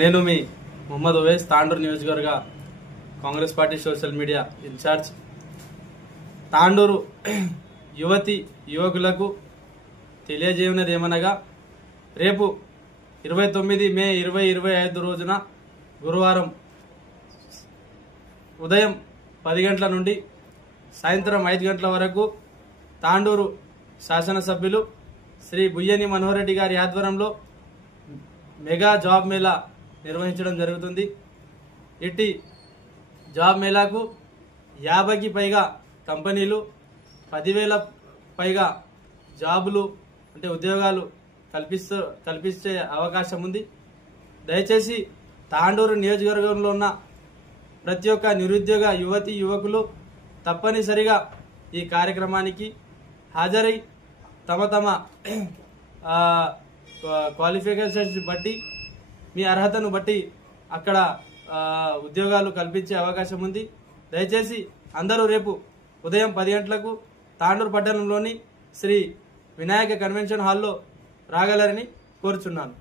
నేను మీ మొహమ్మద్ ఓవైస్ తాండూరు నియోజకవర్గ Congress party social media incharge. Tandur యువతి యువకులకు తెలియజేయనది ఏమనగా, రేపు 29 మే 2025 రోజున గురువారం ఉదయం 10 గంటల నుండి సాయంత్రం 5 గంటల వరకు తాండూరు శాసనసభ్యులు శ్రీ బుయ్యని మనోహర్ రెడ్డి గారి ఆధ్వర్యంలో మెగా జాబ్ మేళా నిర్వహించడం జరుగుతుంది. ఇట్టి జాబ్ మేళాకు 50కి పైగా కంపెనీలు 10,000 పైగా జాబులు అంటే ఉద్యోగాలు కల్పించే అవకాశం ఉంది. దయచేసి తాండూరు నియోజకవర్గంలో ఉన్న ప్రతి ఒక్క నిరుద్యోగ యువతి యువకులు తప్పనిసరిగా ఈ కార్యక్రమానికి హాజరై తమ క్వాలిఫికేషన్స్ బట్టి మీ అర్హతను బట్టి అక్కడ ఉద్యోగాలు కల్పించే అవకాశం ఉంది. దయచేసి అందరూ రేపు ఉదయం 10 గంటలకు తాండూరు పట్టణంలోని శ్రీ వినాయక కన్వెన్షన్ హాల్లో రాగలరని కోరుచున్నాను.